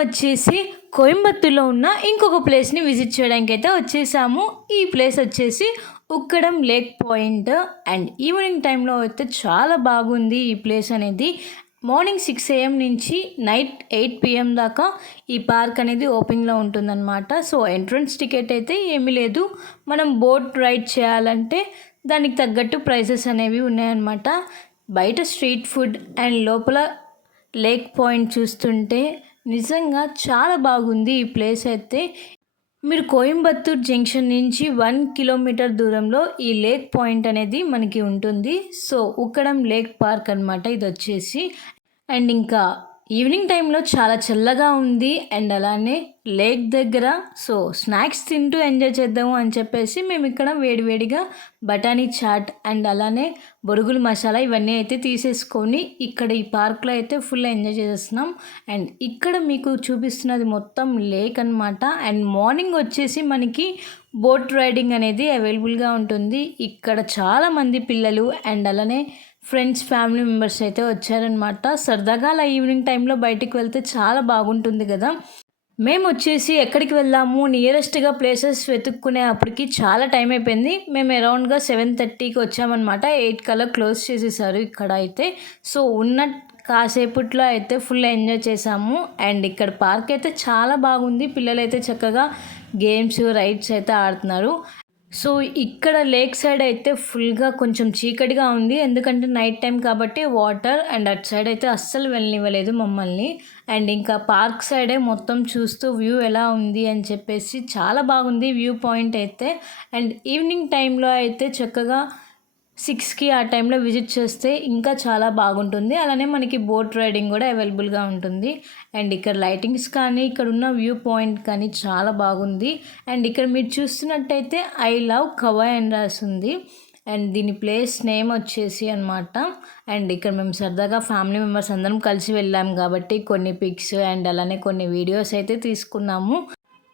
వచ్చేసి కోయంబత్తూర్లో ఉన్న ఇంకొక ప్లేస్ని విజిట్ చేయడానికి అయితే వచ్చేసాము. ఈ ప్లేస్ వచ్చేసి ఉక్కడం లేక్ పాయింట్. అండ్ ఈవినింగ్ టైంలో అయితే చాలా బాగుంది ఈ ప్లేస్ అనేది. మార్నింగ్ 6 AM నుంచి నైట్ 8 PM దాకా ఈ పార్క్ అనేది ఓపెన్లో ఉంటుందన్నమాట. సో ఎంట్రన్స్ టికెట్ అయితే ఏమీ లేదు. మనం బోట్ రైడ్ చేయాలంటే దానికి తగ్గట్టు ప్రైసెస్ అనేవి ఉన్నాయన్నమాట. బయట స్ట్రీట్ ఫుడ్ అండ్ లోపల లేక్ పాయింట్ చూస్తుంటే నిజంగా చాలా బాగుంది ఈ ప్లేస్ అయితే. మీరు కోయంబత్తూర్ జంక్షన్ నుంచి 1 కిలోమీటర్ దూరంలో ఈ లేక్ పాయింట్ అనేది మనకి ఉంటుంది. సో ఉక్కడం లేక్ పార్క్ అనమాట ఇది వచ్చేసి. అండ్ ఇంకా ఈవినింగ్ టైంలో చాలా చల్లగా ఉంది. అండ్ అలానే లేక్ దగ్గర సో స్నాక్స్ తింటూ ఎంజాయ్ చేద్దాము అని చెప్పేసి మేము ఇక్కడ వేడివేడిగా బఠానీ చాట్ అండ్ అలానే బొరుగులు మసాలా ఇవన్నీ అయితే తీసేసుకొని ఇక్కడ ఈ పార్క్లో అయితే ఫుల్ ఎంజాయ్ చేస్తున్నాం. అండ్ ఇక్కడ మీకు చూపిస్తున్నది మొత్తం లేక్ అనమాట. అండ్ మార్నింగ్ వచ్చేసి మనకి బోట్ రైడింగ్ అనేది అవైలబుల్గా ఉంటుంది. ఇక్కడ చాలామంది పిల్లలు అండ్ అలానే ఫ్రెండ్స్ ఫ్యామిలీ మెంబర్స్ అయితే వచ్చారనమాట. సరదాగా అలా ఈవినింగ్ టైంలో బయటికి వెళ్తే చాలా బాగుంటుంది కదా. మేము వచ్చేసి ఎక్కడికి వెళ్ళాము నియరెస్ట్గా ప్లేసెస్ వెతుక్కునే అప్పటికి చాలా టైం అయిపోయింది. మేము అరౌండ్గా 7:30కి వచ్చామన్నమాట. 8 కల్లా క్లోజ్ చేసేసారు ఇక్కడ అయితే. సో ఉన్న కాసేపట్లో అయితే ఫుల్ ఎంజాయ్ చేసాము. అండ్ ఇక్కడ పార్క్ అయితే చాలా బాగుంది. పిల్లలు అయితే చక్కగా గేమ్స్ రైడ్స్ అయితే ఆడుతున్నారు. సో ఇక్కడ లేక్ సైడ్ అయితే ఫుల్గా కొంచెం చీకటిగా ఉంది. ఎందుకంటే నైట్ టైం కాబట్టి వాటర్ అండ్ అటు సైడ్ అయితే అస్సలు వెళ్ళనివ్వలేదు మమ్మల్ని. అండ్ ఇంకా పార్క్ సైడే మొత్తం చూస్తూ వ్యూ ఎలా ఉంది అని చెప్పేసి చాలా బాగుంది వ్యూ పాయింట్ అయితే. అండ్ ఈవినింగ్ టైంలో అయితే చక్కగా 6కి ఆ టైంలో విజిట్ చేస్తే ఇంకా చాలా బాగుంటుంది. అలానే మనకి బోట్ రైడింగ్ కూడా అవైలబుల్గా ఉంటుంది. అండ్ ఇక్కడ లైటింగ్స్ కానీ ఇక్కడ ఉన్న వ్యూ పాయింట్ కానీ చాలా బాగుంది. అండ్ ఇక్కడ మీరు చూస్తున్నట్టయితే ఐ లవ్ కవాయ్ అని రాసింది. అండ్ దీని ప్లేస్ నేమ్ వచ్చేసి అనమాట. అండ్ ఇక్కడ మేము సరదాగా ఫ్యామిలీ మెంబర్స్ అందరం కలిసి వెళ్ళాము కాబట్టి కొన్ని పిక్స్ అండ్ అలానే కొన్ని వీడియోస్ అయితే తీసుకున్నాము.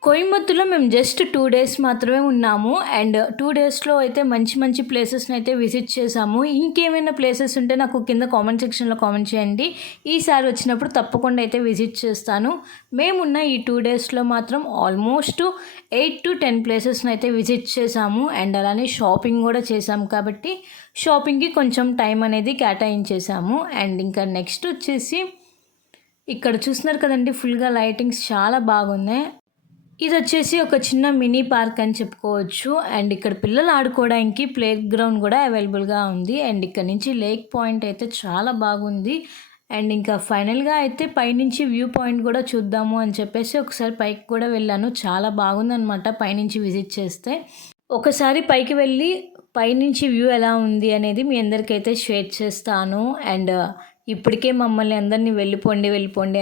కోయంబత్తూర్లో మేము జస్ట్ 2 days మాత్రమే ఉన్నాము. అండ్ 2 daysలో అయితే మంచి మంచి ప్లేసెస్ని అయితే విజిట్ చేసాము. ఇంకేమైనా ప్లేసెస్ ఉంటే నాకు కింద కామెంట్ సెక్షన్లో కామెంట్ చేయండి. ఈసారి వచ్చినప్పుడు తప్పకుండా అయితే విజిట్ చేస్తాను. మేమున్న ఈ 2 daysలో మాత్రం ఆల్మోస్ట్ 8 to 10 ప్లేసెస్ని అయితే విజిట్ చేసాము. అండ్ అలానే షాపింగ్ కూడా చేసాము కాబట్టి షాపింగ్కి కొంచెం టైం అనేది కేటాయించేసాము. అండ్ ఇంకా నెక్స్ట్ వచ్చేసి ఇక్కడ చూస్తున్నారు కదండి ఫుల్గా లైటింగ్స్ చాలా బాగున్నాయి. ఇది వచ్చేసి ఒక చిన్న మినీ పార్క్ అని చెప్పుకోవచ్చు. అండ్ ఇక్కడ పిల్లలు ఆడుకోవడానికి ప్లే గ్రౌండ్ కూడా అవైలబుల్గా ఉంది. అండ్ ఇక్కడ నుంచి లేక్ పాయింట్ అయితే చాలా బాగుంది. అండ్ ఇంకా ఫైనల్గా అయితే పైనుంచి వ్యూ పాయింట్ కూడా చూద్దాము అని చెప్పేసి ఒకసారి పైకి కూడా వెళ్ళాను. చాలా బాగుందనమాట పైనుంచి విజిట్ చేస్తే. ఒకసారి పైకి వెళ్ళి పైనుంచి వ్యూ ఎలా ఉంది అనేది మీ అందరికైతే షేర్ చేస్తాను. అండ్ ఇప్పటికే మమ్మల్ని అందరినీ వెళ్ళిపోండి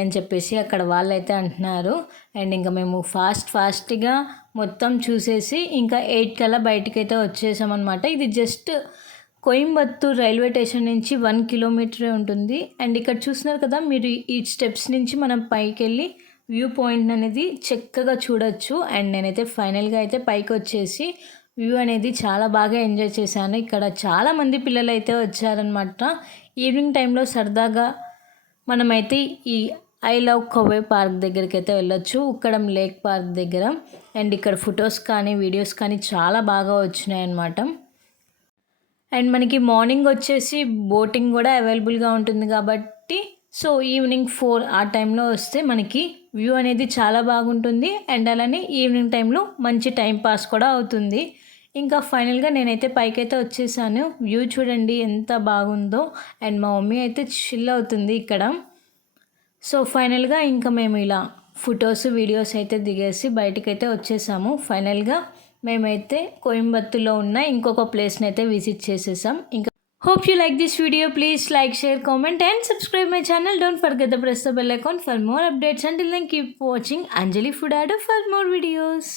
అని చెప్పేసి అక్కడ వాళ్ళైతే అంటున్నారు. అండ్ ఇంకా మేము ఫాస్ట్గా మొత్తం చూసేసి ఇంకా 8 కల్లా బయటకైతే వచ్చేసామన్నమాట. ఇది జస్ట్ కోయంబత్తూర్ రైల్వే స్టేషన్ నుంచి 1 కిలోమీటరే ఉంటుంది. అండ్ ఇక్కడ చూస్తున్నారు కదా మీరు ఈ స్టెప్స్ నుంచి మనం పైకి వెళ్ళి వ్యూ పాయింట్ అనేది చక్కగా చూడొచ్చు. అండ్ నేనైతే ఫైనల్గా అయితే పైకి వచ్చేసి వ్యూ అనేది చాలా బాగా ఎంజాయ్ చేశాను. ఇక్కడ చాలామంది పిల్లలు అయితే వచ్చారనమాట. ఈవినింగ్ టైంలో సరదాగా మనమైతే ఈ ఐ లవ్ కవే పార్క్ దగ్గరికి అయితే వెళ్ళొచ్చు, ఉక్కడం లేక్ పార్క్ దగ్గర. అండ్ ఇక్కడ ఫొటోస్ కానీ వీడియోస్ కానీ చాలా బాగా వచ్చినాయి అన్నమాట. అండ్ మనకి మార్నింగ్ వచ్చేసి బోటింగ్ కూడా అవైలబుల్గా ఉంటుంది కాబట్టి సో ఈవినింగ్ 4 ఆ టైంలో వస్తే మనకి వ్యూ అనేది చాలా బాగుంటుంది. అండ్ అలానే ఈవినింగ్ టైంలో మంచి టైం పాస్ కూడా అవుతుంది. ఇంకా ఫైనల్గా నేనైతే పైకైతే వచ్చేసాను. వ్యూ చూడండి ఎంత బాగుందో. అండ్ మా మమ్మీ అయితే చిల్ అవుతుంది ఇక్కడ. సో ఫైనల్గా ఇంకా మేము ఇలా ఫొటోస్ వీడియోస్ అయితే దిగేసి బయటకైతే వచ్చేసాము. ఫైనల్గా మేమైతే కోయంబత్తూర్లో ఉన్న ఇంకొక ప్లేస్ని అయితే విజిట్ చేసేసాం. ఇంకా hope you like this video. Please like, share, comment and subscribe my channel. Don't forget to press the bell icon for more updates. Until then keep watching Anjali Food Ado for more videos.